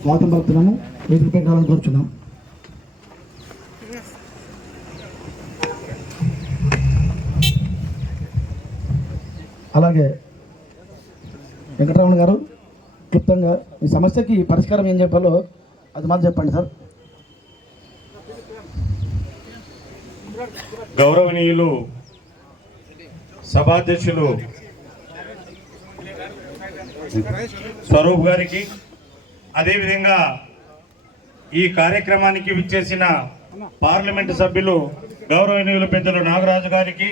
స్వాగతం పలుపుతున్నాము వేదిక పెట్టాలని కోరుచున్నాం. అలాగే వెంకటరమణ గారు క్లుప్తంగా ఈ సమస్యకి పరిష్కారం ఏం చెప్పాలో అది మాత్రం చెప్పండి సార్. గౌరవనీయులు సభాధ్యక్షులు స్వరూప్ గారికి అదేవిధంగా ఈ కార్యక్రమానికి విచ్చేసిన పార్లమెంటు సభ్యులు గౌరవనీయులు పెద్దలు నాగరాజు గారికి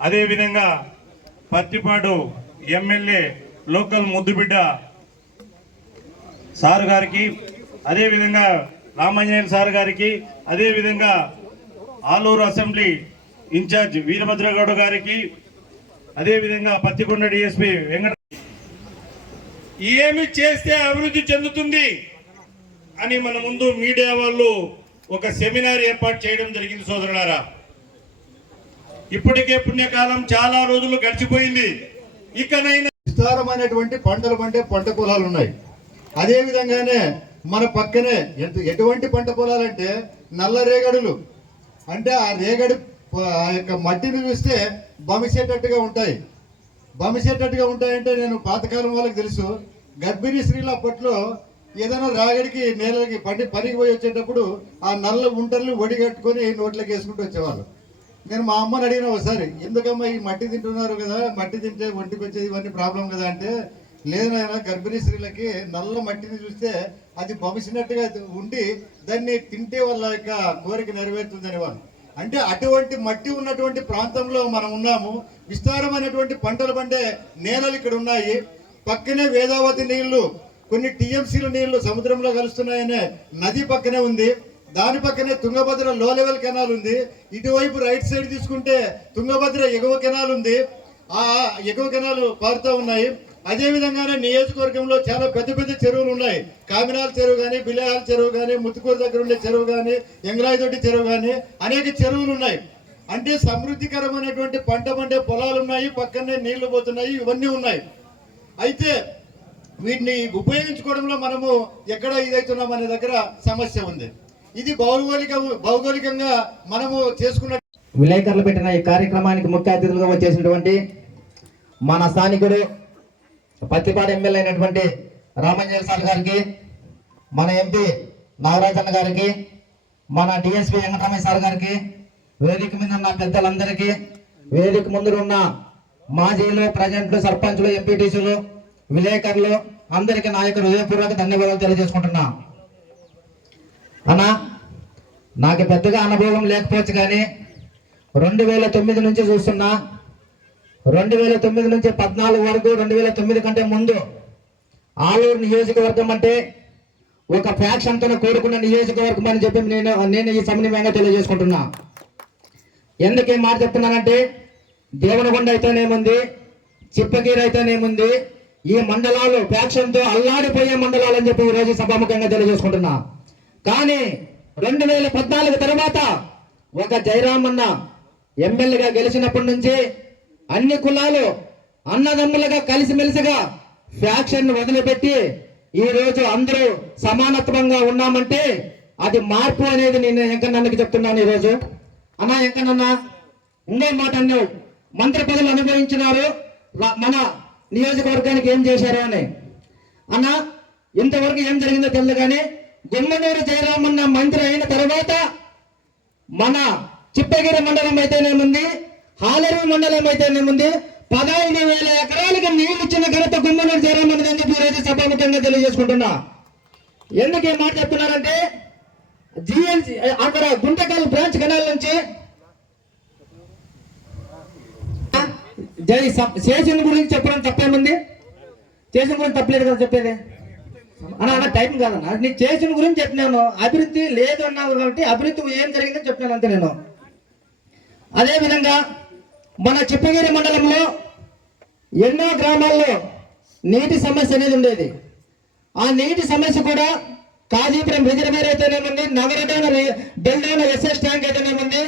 అదేవిధంగా పత్తిపాడు ఎమ్మెల్యే లోకల్ ముద్దుబిడ్డ సార్ గారికి అదేవిధంగా రామాంజనేయులు సార్ గారికి అదేవిధంగా ఆలూరు అసెంబ్లీ ఇన్ఛార్జ్ వీరభద్రగౌడ్ గారికి అదేవిధంగా పత్తికొండ డిఎస్పీ వెంకట ఏమి చేస్తే అభివృద్ధి చెందుతుంది అని మన ముందు మీడియా వాళ్ళు ఒక సెమినార్ ఏర్పాటు చేయడం జరిగింది సోదరులారా. ఇప్పటికే పుణ్యకాలం చాలా రోజులు గడిచిపోయింది. ఇకనైనా విస్తారమైనటువంటి పంటలు పండే పంట పొలాలు ఉన్నాయి. అదే విధంగానే మన పక్కనే ఎంత ఎటువంటి పంట పొలాలంటే నల్ల రేగడులు. అంటే ఆ రేగడి ఆ యొక్క మట్టిని చూస్తే బమిసేటట్టుగా ఉంటాయి. బమిసేటట్టుగా ఉంటాయంటే నేను పాతకాలం వాళ్ళకి తెలుసు. గర్భిణీ స్త్రీలు అప్పట్లో ఏదైనా రాగడికి నేలకి పండి పనికి పోయి వచ్చేటప్పుడు ఆ నల్ల ఉంటర్లు వడిగట్టుకొని నోట్లోకి వేసుకుంటూ వచ్చేవాళ్ళు. నేను మా అమ్మని అడిగిన ఒకసారి ఎందుకమ్మా ఈ మట్టి తింటున్నారు కదా? మట్టి తింటే ఒంటికి వచ్చేది ఇవన్నీ ప్రాబ్లం కదా? అంటే లేదైనా గర్భిణీ స్త్రీలకి నల్ల మట్టిని చూస్తే అది బమిసినట్టుగా ఉండి దాన్ని తింటే వాళ్ళ యొక్క కోరిక నెరవేరుతుందని అనేవాళ్ళు అంటే అటువంటి మట్టి ఉన్నటువంటి ప్రాంతంలో మనం ఉన్నాము. విస్తారమైనటువంటి పంటలు పండే నేలలు ఇక్కడ ఉన్నాయి. పక్కనే వేదావతి నీళ్ళు కొన్ని టీఎంసీల నీళ్ళు సముద్రంలో కలుస్తున్నాయనే నది పక్కనే ఉంది. దాని పక్కనే తుంగభద్ర లో లెవెల్ కెనాల్ ఉంది. ఇటువైపు రైట్ సైడ్ తీసుకుంటే తుంగభద్ర ఎగువ కెనాల్ ఉంది. ఆ ఎగువ కెనాల్ పారుతూ ఉన్నాయి. అదే విధంగానే నియోజకవర్గంలో చాలా పెద్ద పెద్ద చెరువులు ఉన్నాయి. కామినాల చెరువు కానీ బిలేహాల చెరువు కానీ ముత్తుకూరు దగ్గర ఉండే చెరువు కానీ ఎంగరాయితోటి చెరువు కానీ అనేక చెరువులు ఉన్నాయి. అంటే సమృద్ధికరమైనటువంటి పంట పండే పొలాలు ఉన్నాయి పక్కనే నీళ్ళు పోతున్నాయి ఇవన్నీ ఉన్నాయి. అయితే వీటిని ఉపయోగించుకోవడంలో మనము ఎక్కడ ఇదవుతున్నాం అనే దగ్గర సమస్య ఉంది. ఇది భౌగోళిక భౌగోళికంగా మనము చేసుకున్న విలేకరులు పెట్టిన ఈ కార్యక్రమానికి ముఖ్య అతిథులుగా వచ్చేసినటువంటి మన స్థానికుడు పత్తిపాడు ఎమ్మెల్యే అయినటువంటి రామంజన్ సార్ గారికి మన ఎంపీ నాగరాజన్న గారికి మన డిఎస్పీ వెంకటరామయ్య సార్ గారికి వేదిక మీద ఉన్న పెద్దలందరికీ వేదిక ముందు ఉన్న మాజీలు ప్రజెంట్లు సర్పంచ్లు ఎంపీటీసీలు విలేకరులు అందరికీ నా యొక్క హృదయపూర్వక ధన్యవాదాలు తెలియజేసుకుంటున్నా. అన్నా నాకు పెద్దగా అనుభవం లేకపోవచ్చు కానీ రెండు వేల తొమ్మిది నుంచి చూస్తున్నా రెండు వేల తొమ్మిది నుంచి పద్నాలుగు వరకు రెండు వేల తొమ్మిది కంటే ముందు ఆలూరు నియోజకవర్గం అంటే ఒక ఫ్యాక్షన్తో కోరుకున్న నియోజకవర్గం అని చెప్పి నేను నేను ఈ సమన్వయంగా తెలియజేసుకుంటున్నా. ఎందుకు ఈ మాట చెప్తున్నానంటే దేవనకొండ అయితేనేముంది చిప్పగిరి అయితేనేముంది ఈ మండలాలు ఫ్యాక్షన్తో అల్లాడిపోయే మండలాలు అని చెప్పి ఈరోజు సభాముఖంగా తెలియజేసుకుంటున్నా. కానీ రెండు వేల పద్నాలుగు తర్వాత ఒక జయరామన్న ఎమ్మెల్యేగా గెలిచినప్పటి నుంచి అన్ని కులాలు అన్నదమ్ములుగా కలిసిమెలిసిగా ఫ్యాక్షన్ వదిలిపెట్టి ఈ రోజు అందరూ సమానత్వంగా ఉన్నామంటే అది మార్పు అనేది నేను వెంకన్నకి చెప్తున్నాను ఈరోజు. అన్నా వెంకన్న ఇంకో మాట అన్నావు. మంత్రి పదవులు అనుభవించినారు. మన నియోజకవర్గానికి ఏం చేశారు అని. అన్న ఇంతవరకు ఏం జరిగిందో తెలియదు కానీ గుమ్మనూరు జయరామన్న మంత్రి అయిన తర్వాత మన చిప్పగిరి మండలం అయితేనేముంది? హాలరు మండలం అయితేనేముంది పదహైదు వేల ఎకరాలకు నీళ్ళు ఇచ్చిన ఘనత గుమ్మనూరు జరగమని అని చెప్పి ఈరోజు సభాముఖంగా తెలియజేసుకుంటున్నా. ఎందుకు ఈ మాట చెప్తున్నారంటే జిఎల్సి అక్కడ గుంటకల్ బ్రాంచ్ కెనాల్ నుంచి జై చేసిన గురించి చెప్పడం తప్పేముంది? చేసిన గురించి తప్పలేదు కదా చెప్పేది? అన్న అన్న టైం కాదన్న. నీకు చేసిన గురించి చెప్పినాను. అభివృద్ధి లేదు అన్నావు కాబట్టి అభివృద్ధి ఏం జరిగిందని చెప్పినాను అంతే నేను. అదే విధంగా మన చిప్పగిరి మండలంలో ఎన్నో గ్రామాల్లో నీటి సమస్య అనేది ఉండేది. ఆ నీటి సమస్య కూడా కాజీపురం రిజర్వేర్ అయితేనేముంది నగరడైన బెల్డైన ఎస్ఎస్ ట్యాంక్ అయితేనేముంది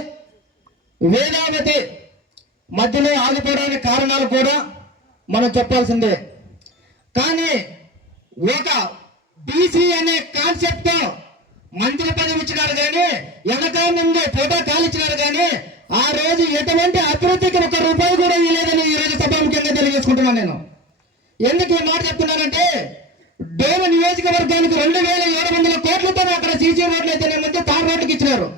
వేదావతి మధ్యలో ఆగిపోవడానికి కారణాలు కూడా మనం చెప్పాల్సిందే. కానీ ఒక బీసీ అనే కాన్సెప్ట్తో మంత్రి పదవి ఇచ్చినారు కానీ వెనక ముందు ఫోటో కాలిచ్చినారు కానీ ఆ రోజు ఎటువంటి అభివృద్ధికి ఒక రూపాయి కూడా ఇవ్వలేదని ఈ రోజు సభాముఖ్యంగా తెలియజేసుకుంటున్నాను నేను. ఎందుకు ఈ మాట చెప్తున్నానంటే డోమ నియోజకవర్గానికి రెండు వేల ఏడు వందల కోట్లతో అక్కడ సీసీ రోడ్లు అయితే మధ్య తార్ రోడ్లకు ఇచ్చినారు.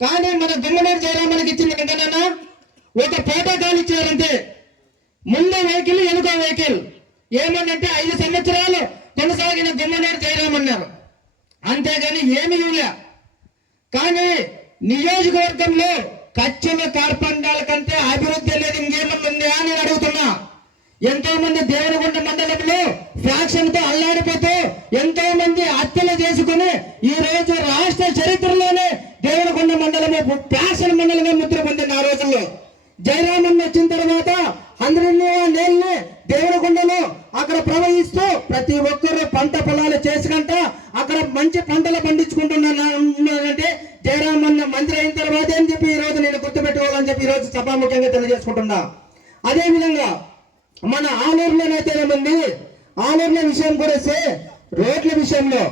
కానీ మన గుమ్మనూరు జయరామన్కి ఇచ్చింది ఏంటన్నా ఒక ప్రోటోకాల్ ఇచ్చారంటే ముందు వెహికల్ వెనుక వెహికల్. ఏమన్నంటే ఐదు సంవత్సరాలు కొనసాగిన గుమ్మనేరు జయరామన్నారు అంతేగాని ఏమి ఇవ్వలే. కానీ నియోజకవర్గంలో కచ్చిన కార్పండాల కంటే అభివృద్ధి అనేది ఇంకేమన్నా ఉందా అని నేను అడుగుతున్నా. ఎంతో మంది దేవనగుంట మండలంలో ఫ్యాక్షన్తో అల్లాడిపోతూ ఎంతో మంది హత్యలు చేసుకుని ఈ రోజు రాష్ట్ర చరిత్రలోనే దేవరకొండ మండలము ఫ్యాక్షన్ మండలమే ముద్ర పొందింది ఆ రోజుల్లో. జయరామన్ వచ్చిన తర్వాత అందరినీ నీళ్ళని దేవరకొండలో అక్కడ ప్రవహిస్తూ ప్రతి ఒక్కరు పంట పొలాలు చేసుకుంట అక్కడ మంచి పంటలు పండించుకుంటున్నారంటే జయరామన్న మంత్రి అయిన తర్వాత అని చెప్పి గుర్తుపెట్టుకోవాలని సభాముఖ్యంగా తెలియజేసుకుంటున్నా. అదే విధంగా మన ఆలూరులోనైతేనేమంది ఆలూరుల విషయం కూడా రోడ్ల విషయంలో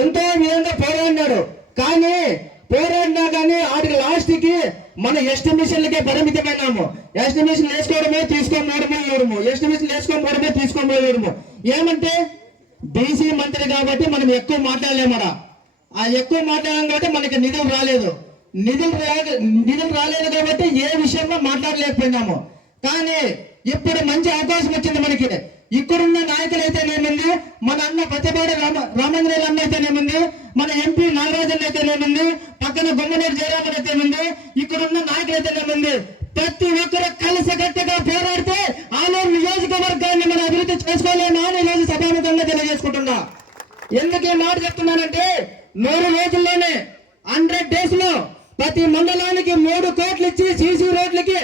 ఎంతో విధంగా పోరాడినారు. కానీ పోరాడినా కానీ వాటికి లాస్ట్కి మన ఎస్టిమేషన్లకే పరిమితమైనాము ఎస్టిమేషన్ వేసుకోవడమే తీసుకోమోడమే ఇవ్వడము ఎస్టిమేషన్ వేసుకోమోడమే తీసుకోమోడము ఏమంటే బీసీ మంత్రి కాబట్టి మనం ఎక్కువ మాట్లాడలేమరా? ఆ ఎక్కువ మాట్లాడడం కాబట్టి మనకి నిధులు రాలేదు. నిధులు రా నిధులు రాలేదు కాబట్టి ఏ విషయంలో మాట్లాడలేకపోయినాము. కానీ ఇప్పుడు మంచి అవకాశం వచ్చింది మనకి. ఇక్కడున్న నాయకులు అయితేనేముంది మన అన్న పచ్చబాడి రామ రామంద్రేలు అన్న అయితేనేముంది? మన ఎంపీ నాగరాజన్ అయితేనేముంది? పక్కన బొమ్మనేరు జయరామన్ అయితేనేముంది? ఇక్కడున్న నాయకులు అయితేనేముంది ప్రతి ఒక్కరు కలిసికట్టుగా పోరాడితే ఆలూరు నియోజకవర్గాన్ని మనం అభివృద్ధి చేసుకోలేమా అని ఈరోజు సభాముఖంగా తెలియజేసుకుంటున్నా. ఎందుకు ఈ మాట చెప్తున్నానంటే నూరు రోజుల్లోనే హండ్రెడ్ డేస్లో ప్రతి మండలానికి మూడు కోట్లు ఇచ్చి సీసీ రోడ్లకి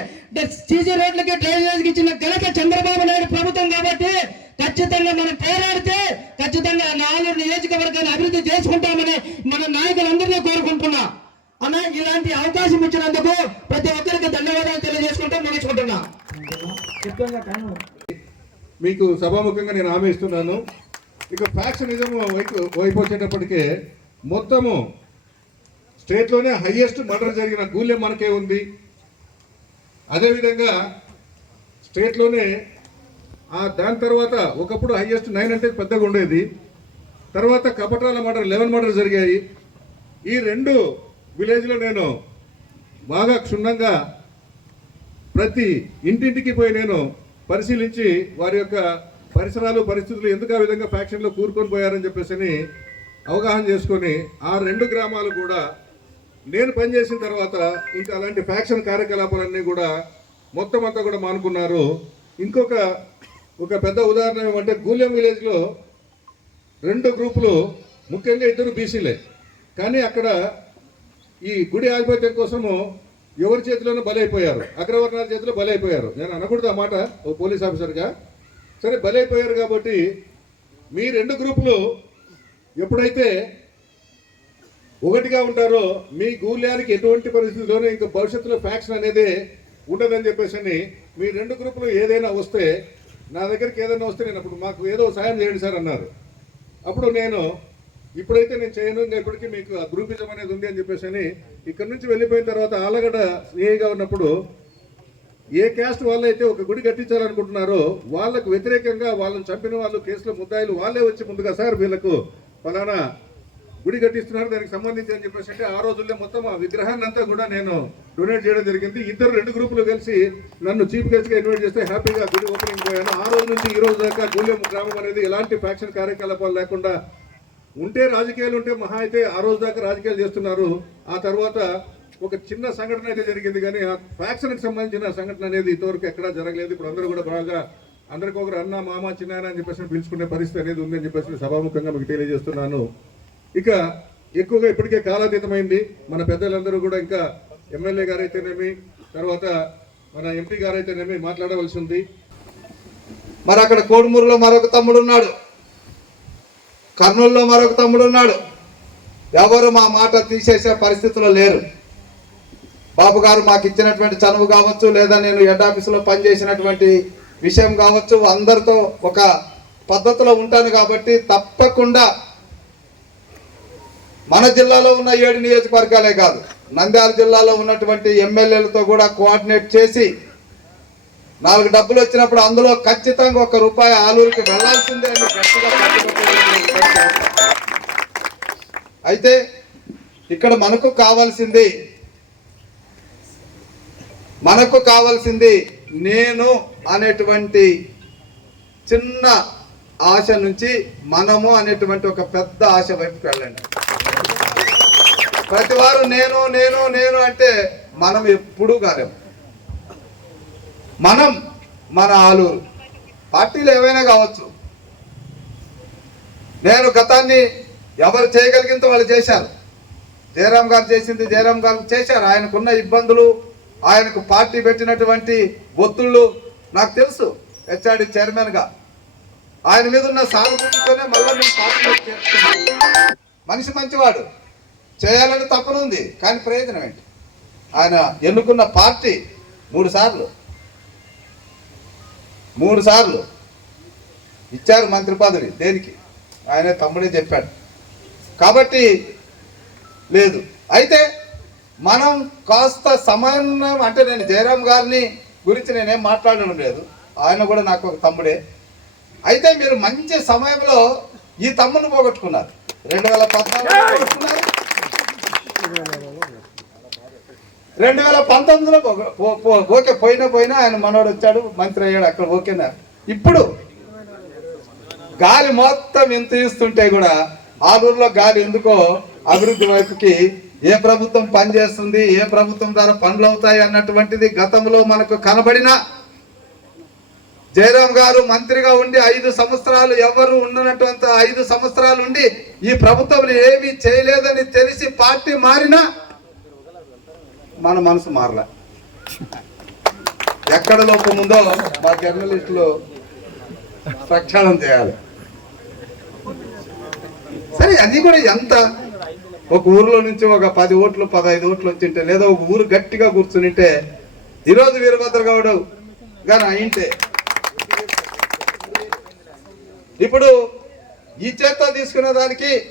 సీసీ రోడ్లకి డ్రైనేజ్ ఇచ్చిన ఘనత చంద్రబాబు నాయుడు ప్రభుత్వం కాబట్టి ఖచ్చితంగా మనం పోరాడితే ఖచ్చితంగా నాలుగు నియోజకవర్గాన్ని అభివృద్ధి చేసుకుంటామని మన నాయకులందరినీ కోరుకుంటున్నా. అన్న ఇలాంటి అవకాశం ఇచ్చినందుకు ప్రతి ఒక్కరికి ధన్యవాదాలు తెలియజేసుకుంటూ ముగించుకుంటున్నా. మీకు సభాముఖంగా నేను హామీ ఇస్తున్నాను. ఇక నిజము వైపు వైపు వచ్చేటప్పటికే మొత్తము స్టేట్లోనే హయ్యెస్ట్ మర్డర్ జరిగిన గూలెం మనకే ఉంది. అదేవిధంగా స్టేట్లోనే దాని తర్వాత ఒకప్పుడు హయ్యెస్ట్ నైన్ అంటే పెద్దగా ఉండేది. తర్వాత కపటాల మర్డర్ లెవెన్ మర్డర్ జరిగాయి. ఈ రెండు విలేజ్లో నేను బాగా క్షుణ్ణంగా ప్రతి ఇంటింటికి పోయి నేను పరిశీలించి వారి యొక్క పరిసరాలు పరిస్థితులు ఎందుకు ఆ విధంగా ఫ్యాక్షన్లో కూరుకొని పోయారని చెప్పేసి అవగాహన చేసుకొని ఆ రెండు గ్రామాలు కూడా నేను పనిచేసిన తర్వాత ఇంకా అలాంటి ఫ్యాక్షన్ కార్యకలాపాలన్నీ కూడా మొత్తం అంతా కూడా మానుకున్నారు. ఇంకొక ఒక పెద్ద ఉదాహరణ ఏమంటే గూలెం విలేజ్లో రెండు గ్రూపులు ముఖ్యంగా ఇద్దరు బీసీలే. కానీ అక్కడ ఈ గుడి ఆధిపత్యం కోసము ఎవరి చేతిలోనూ బలైపోయారు. అగ్రవర్ణాల చేతిలో బలైపోయారు. నేను అనకూడదు ఆ మాట ఓ పోలీస్ ఆఫీసర్గా. సరే బలైపోయారు కాబట్టి మీ రెండు గ్రూపులు ఎప్పుడైతే ఒకటిగా ఉంటారో మీ గూల్యానికి ఎటువంటి పరిస్థితుల్లోనూ ఇంకా భవిష్యత్తులో ఫ్యాక్షన్ అనేది ఉండదని చెప్పేసి అని మీ రెండు గ్రూపులు ఏదైనా వస్తే నా దగ్గరికి ఏదైనా వస్తే నేను అప్పుడు మాకు ఏదో సాయం చేయండి సార్ అన్నారు. అప్పుడు నేను ఇప్పుడైతే నేను చేయను ఇంకా ఇప్పటికీ మీకు గ్రూపిజం అనేది ఉంది అని చెప్పేసి అని ఇక్కడ నుంచి వెళ్ళిపోయిన తర్వాత ఆలగడ సిఐగా ఉన్నప్పుడు ఏ క్యాస్ట్ వాళ్ళైతే ఒక గుడి కట్టించాలనుకుంటున్నారో వాళ్ళకు వ్యతిరేకంగా వాళ్ళని చంపిన వాళ్ళు కేసులో ముద్దాయిలు వాళ్ళే వచ్చి ముందుగా సార్ వీళ్ళకు ఫలానా గుడి కట్టిస్తున్నారు దానికి సంబంధించి అని చెప్పేసి అంటే ఆ రోజుల్లో మొత్తం ఆ విగ్రహాన్ని అంతా కూడా నేను డొనేట్ చేయడం జరిగింది. ఇద్దరు రెండు గ్రూపులు కలిసి నన్ను చీఫ్ గెస్ట్గా ఇన్వైట్ చేస్తే హ్యాపీగా గుడి ఓపెనింగ్ పోయాను. ఆ రోజు నుంచి ఈ రోజు దాకా గూలెం గ్రామం అనేది ఎలాంటి ఫ్యాక్షన్ కార్యకలాపాలు లేకుండా ఉంటే రాజకీయాలు ఉంటే మహా అయితే ఆ రోజు దాకా రాజకీయాలు చేస్తున్నారు. ఆ తర్వాత ఒక చిన్న సంఘటన అయితే జరిగింది కానీ ఆ ఫ్యాక్షన్కి సంబంధించిన సంఘటన అనేది ఇంతవరకు ఎక్కడా జరగలేదు. ఇప్పుడు అందరూ కూడా బాగా అందరికి ఒకరు అన్న మామ చిన్న అని చెప్పేసి పిలుచుకునే పరిస్థితి అనేది ఉందని చెప్పేసి సభాముఖంగా మీకు తెలియజేస్తున్నాను. ఇక ఎక్కువగా ఇప్పటికే కాలాతీతమైంది. మన పెద్దలందరూ కూడా ఇంకా ఎమ్మెల్యే గారు అయితేనేమి తర్వాత మన ఎంపీ గారైతేనేమి మాట్లాడవలసి ఉంది మరి అక్కడ కోడుమూరులో మరొక తమ్ముడు ఉన్నాడు కర్నూలులో మరొక తమ్ముడు ఉన్నాడు ఎవరు మా మాట తీసేసే పరిస్థితిలో లేరు. బాబు గారు మాకు ఇచ్చినటువంటి చనువు కావచ్చు లేదా నేను హెడ్ ఆఫీసులో పనిచేసినటువంటి విషయం కావచ్చు అందరితో ఒక పద్ధతిలో ఉంటాను కాబట్టి తప్పకుండా మన జిల్లాలో ఉన్న ఏడు నియోజకవర్గాలే కాదు నంద్యాల జిల్లాలో ఉన్నటువంటి ఎమ్మెల్యేలతో కూడా కోఆర్డినేట్ చేసి నాలుగు డబ్బులు వచ్చినప్పుడు అందులో ఖచ్చితంగా ఒక రూపాయి ఆలూరుకి వెళ్ళాల్సిందే అని గట్టిగా అయితే ఇక్కడ మనకు కావాల్సింది మనకు కావాల్సింది నేను అనేటువంటి చిన్న ఆశ నుంచి మనము అనేటువంటి ఒక పెద్ద ఆశ వైపుకి వెళ్ళండి. ప్రతి వారు నేను నేను నేను అంటే మనం ఎప్పుడూ కాలేము మనం మన ఆలూరు. పార్టీలు ఏవైనా కావచ్చు. నేను గతాన్ని ఎవరు చేయగలిగినంత వాళ్ళు చేశారు. జయరాం గారు చేసింది జయరాం గారు చేశారు. ఆయనకున్న ఇబ్బందులు ఆయనకు పార్టీ పెట్టినటువంటి ఒత్తుళ్ళు నాకు తెలుసు హెచ్ఆర్డి చైర్మన్గా. ఆయన మీద ఉన్న సానుభూతితోనే మళ్ళీ నేను మనిషి మంచివాడు. చేయాలని తప్పన ఉంది కానీ ప్రయోజనం ఏంటి? ఆయన ఎన్నుకున్న పార్టీ మూడు సార్లు. మూడు సార్లు. ఇచ్చారు మంత్రి పదవి దేనికి? ఆయన తమ్ముడే చెప్పాడు. కాబట్టి లేదు. అయితే మనం కాస్త సమన్వయం అంటే నేను జయరాం గారిని గురించి నేనేం మాట్లాడడం లేదు. ఆయన కూడా నాకు ఒక తమ్ముడే. అయితే మీరు మంచి సమయంలో ఈ తమ్ముని పోగొట్టుకున్నారు. రెండు వేల పోగొట్టుకున్నారు. రెండు వేల పంతొమ్మిదిలో ఓకే పోయినా పోయినా ఆయన మనోడు వచ్చాడు మంత్రి అయ్యాడు అక్కడ ఓకేనా ఇప్పుడు గాలి మొత్తం ఇంత ఇస్తుంటే కూడా ఆలూరులో గాలి ఎందుకో అభివృద్ధి వైపుకి ఏ ప్రభుత్వం పనిచేస్తుంది ఏ ప్రభుత్వం ద్వారా పనులు అవుతాయి అన్నటువంటిది గతంలో మనకు కనబడినా జయరాం గారు మంత్రిగా ఉండి ఐదు సంవత్సరాలు ఎవరు ఉన్నటువంటి ఐదు సంవత్సరాలు ఉండి ఈ ప్రభుత్వం ఏమీ చేయలేదని తెలిసి పార్టీ మారినా మన మనసు మారలే. ఎక్కడ లోపం ఉందో మా జర్నలిస్టులు ప్రక్షాళన చేయాలి. సరే అది కూడా ఎంత? ఒక ఊర్లో నుంచి ఒక పది ఓట్లు పదహైదు ఓట్లు వచ్చింటే లేదా ఒక ఊరు గట్టిగా కూర్చునింటే ఈరోజు వీరభద్ర గౌడు అయింటే ఇప్పుడు ఈ చేత్తో తీసుకునే దానికి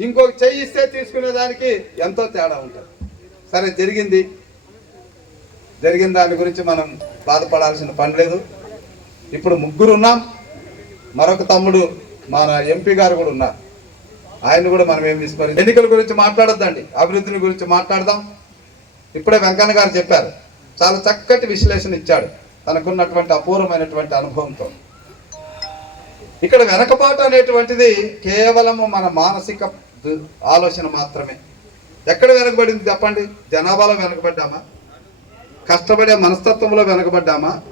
ఇంకొక చెయ్యి ఇస్తే తీసుకునే దానికి ఎంతో తేడా ఉంటుంది. సరే జరిగింది. జరిగిన దాని గురించి మనం బాధపడాల్సిన పని లేదు. ఇప్పుడు ముగ్గురు ఉన్నాం. మరొక తమ్ముడు మన ఎంపీ గారు కూడా ఉన్నారు. ఆయన కూడా మనం ఏం తీసుకోవాలి ఎన్నికల గురించి మాట్లాడొద్దండి. అభివృద్ధిని గురించి మాట్లాడదాం. ఇప్పుడే వెంకన్న గారు చెప్పారు. చాలా చక్కటి విశ్లేషణ ఇచ్చాడు. తనకున్నటువంటి అపూర్వమైనటువంటి అనుభవంతో. ఇక్కడ వెనకబాటు అనేటువంటిది కేవలము మన మానసిక ఆలోచన మాత్రమే. ఎక్కడ వెనకబడింది చెప్పండి? జనాభాలో వెనకబడ్డామా? కష్టపడే మనస్తత్వంలో వెనకబడ్డామా?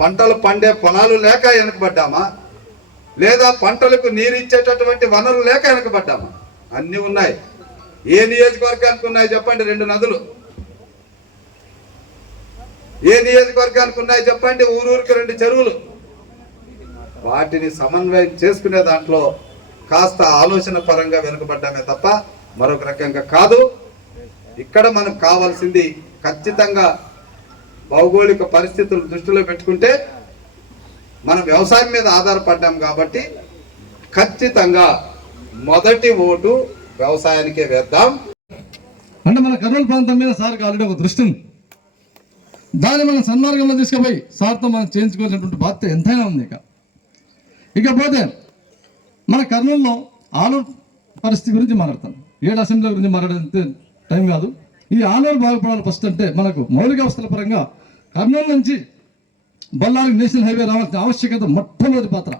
పంటలు పండే పొలాలు లేక వెనకబడ్డామా? లేదా పంటలకు నీరు ఇచ్చేటటువంటి వనరులు లేక వెనకబడ్డామా? అన్నీ ఉన్నాయి. ఏ నియోజకవర్గానికి ఉన్నాయి చెప్పండి రెండు నదులు? ఏ నియోజకవర్గానికి ఉన్నాయి చెప్పండి? ఊరూరికి రెండు చెరువులు. వాటిని సమన్వయం చేసుకునే దాంట్లో కాస్త ఆలోచన పరంగా వెనుకబడ్డామే తప్ప మరొక రకంగా కాదు. ఇక్కడ మనకు కావాల్సింది ఖచ్చితంగా భౌగోళిక పరిస్థితులు దృష్టిలో పెట్టుకుంటే మనం వ్యవసాయం మీద ఆధారపడ్డాం కాబట్టి ఖచ్చితంగా మొదటి ఓటు వ్యవసాయానికే వేద్దాం. అంటే మన కర్నూలు ప్రాంతం మీద సార్కి ఆల్రెడీ ఒక దృష్టి ఉంది. దాన్ని మనం సన్మార్గంలో తీసుకుపోయి సార్తో మనం చేయించుకోవాల్సినటువంటి బాధ్యత ఎంతైనా ఉంది ఇక. ఇకపోతే మన కర్నూలులో ఆలూరు పరిస్థితి గురించి మాట్లాడతాను ఏడు అసెంబ్లీ గురించి మాట్లాడితే టైం కాదు. ఈ ఆలూరు బాగుపడాలి ఫస్ట్ అంటే మనకు మౌలిక వ్యవస్థల పరంగా కర్నూలు నుంచి బళ్ళారి నేషనల్ హైవే రావాల్సిన ఆవశ్యకత మొట్టమొదటి పాత్ర.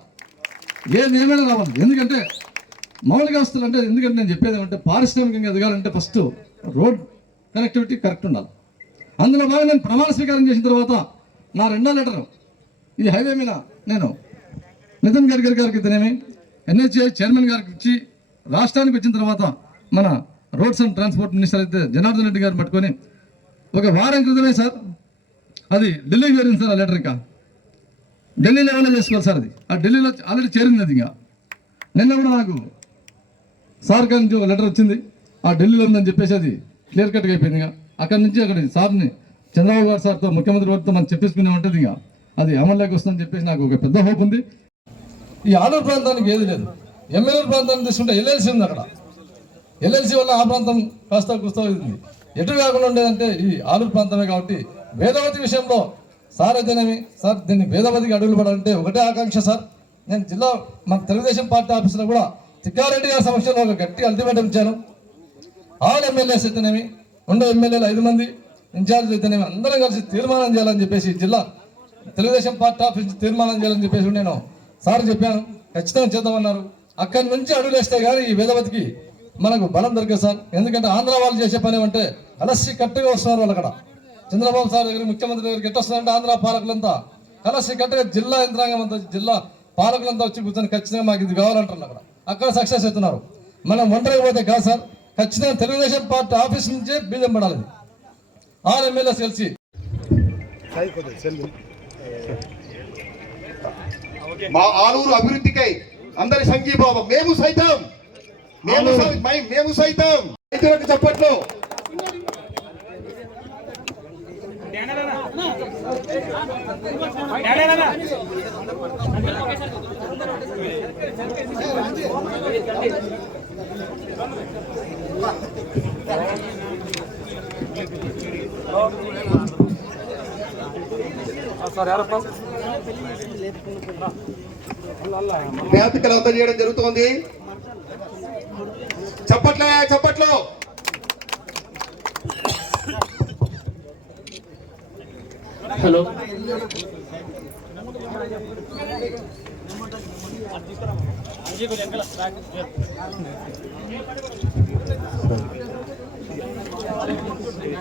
ఏది ఏమైనా రావాలి. ఎందుకంటే మౌలిక వ్యవస్థలు అంటే ఎందుకంటే నేను చెప్పేది ఏమంటే పారిశ్రామికంగా ఎదగాలంటే ఫస్ట్ రోడ్ కనెక్టివిటీ కరెక్ట్ ఉండాలి. అందులో బాగా నేను ప్రమాణ స్వీకారం చేసిన తర్వాత నా రెండో లెటర్ ఈ హైవే మీద నేను నితిన్ గడ్కరీ గారికి ఇతనేమి ఎన్హెచ్ఏ చైర్మన్ గారికి ఇచ్చి రాష్ట్రానికి వచ్చిన తర్వాత మన రోడ్స్ అండ్ ట్రాన్స్పోర్ట్ మినిస్టర్ అయితే జనార్దన్ రెడ్డి గారు పట్టుకొని ఒక వారం క్రితమే సార్ అది ఢిల్లీకి చేరింది సార్ ఆ లెటర్ ఇంకా. ఢిల్లీ లెవెల్లో చేసుకోవాలి సార్ అది. ఆ ఢిల్లీలో ఆల్రెడీ చేరింది అది ఇంకా. నిన్న కూడా నాకు సార్ గారి నుంచి ఒక లెటర్ వచ్చింది. ఆ ఢిల్లీలో ఉందని చెప్పేసి అది క్లియర్ కట్గా అయిపోయింది ఇంకా. అక్కడి నుంచి అక్కడ సార్ని చంద్రబాబు గారు సార్తో ముఖ్యమంత్రి గారితో మనం చెప్పేసుకునే ఉంటుంది ఇంకా అది అమల్లోకి వస్తుందని చెప్పేసి నాకు ఒక పెద్ద హోప్ ఉంది. ఈ ఆలూరు ప్రాంతానికి ఏది లేదు. ఎమ్మెల్యే ప్రాంతాన్ని తీసుకుంటే ఎల్ఎల్సీ ఉంది అక్కడ. ఎల్ఎల్సి వల్ల ఆ ప్రాంతం కాస్త కుస్తా ఉంది. ఎటు కాకుండా ఉండేదంటే ఈ ఆలూరు ప్రాంతమే కాబట్టి వేదవతి విషయంలో సార్ అయితేనేమి? సార్ దీన్ని వేదవతికి అడుగులు పడాలంటే ఒకటే ఆకాంక్ష సార్. నేను జిల్లా మన తెలుగుదేశం పార్టీ ఆఫీసులో కూడా తిక్కారెడ్డి గారి సమక్షంలో ఒక గట్టి అల్టిమేటం ఇచ్చాను. ఆల్ ఎమ్మెల్యేస్ అయితేనేమి? ఉండే ఎమ్మెల్యేలు ఐదు మంది ఇన్ఛార్జ్ అయితేనేమి? అందరం కలిసి తీర్మానం చేయాలని చెప్పేసి జిల్లా తెలుగుదేశం పార్టీ ఆఫీస్ తీర్మానం చేయాలని చెప్పేసి నేను సార్ చెప్పాను ఖచ్చితంగా చేద్దామన్నారు. అక్కడి నుంచి అడుగులేస్తే కానీ ఈ వేదవతికి మనకు బలం దొరికే సార్. ఎందుకంటే ఆంధ్ర వాళ్ళు చేసే పని అంటే కలసి కట్టుగా వస్తున్నారు వాళ్ళు అక్కడ చంద్రబాబు సార్ దగ్గర ముఖ్యమంత్రి దగ్గరికి ఎట్ట వస్తున్నారంటే ఆంధ్ర పాలకులంతా కలసి కట్టుగా జిల్లా యంత్రాంగం అంతా జిల్లా పాలకులంతా వచ్చి కూర్చొని ఖచ్చితంగా మాకు ఇది కావాలంటారు అక్కడ. అక్కడ సక్సెస్ అవుతున్నారు మనం ఒంటరికి పోతే కాదు సార్ ఖచ్చితంగా తెలుగుదేశం పార్టీ ఆఫీస్ నుంచే బీజం పడాలి. ఇది. ఆరు ఎమ్మెల్యేస్ కలిసి. మా ఆలూరు అభివృద్ధికై అందరి సంఘీభావం. మేము సైతం. మేము మేము సైతం. రైతులకు చప్పట్లు. జ్ఞాపికలు అంతా చేయడం జరుగుతోంది. చప్పట్లే చప్పట్లు.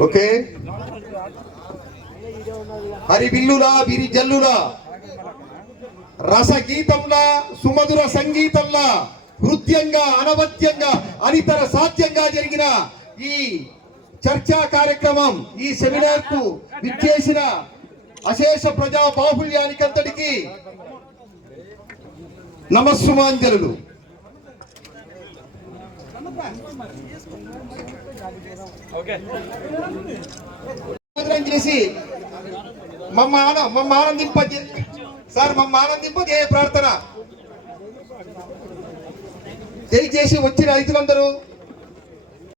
ఓకే. హరి బిల్లులా బిరి జల్లులా. రసగీతంలా సుమధుర సంగీతంలా హృద్యంగా అనవద్యంగా అనితర సాధ్యంగా జరిగిన ఈ చర్చా కార్యక్రమం ఈ సెమినార్కు విచ్చేసిన అశేష ప్రజా బాహుళ్యానికంతటికి నమస్సుమాంజలు చేసి మమ్మ మమ్మ సార్ మమ్మ ఆనందింపజే ప్రార్థన. దయచేసి వచ్చిన రైతులందరూ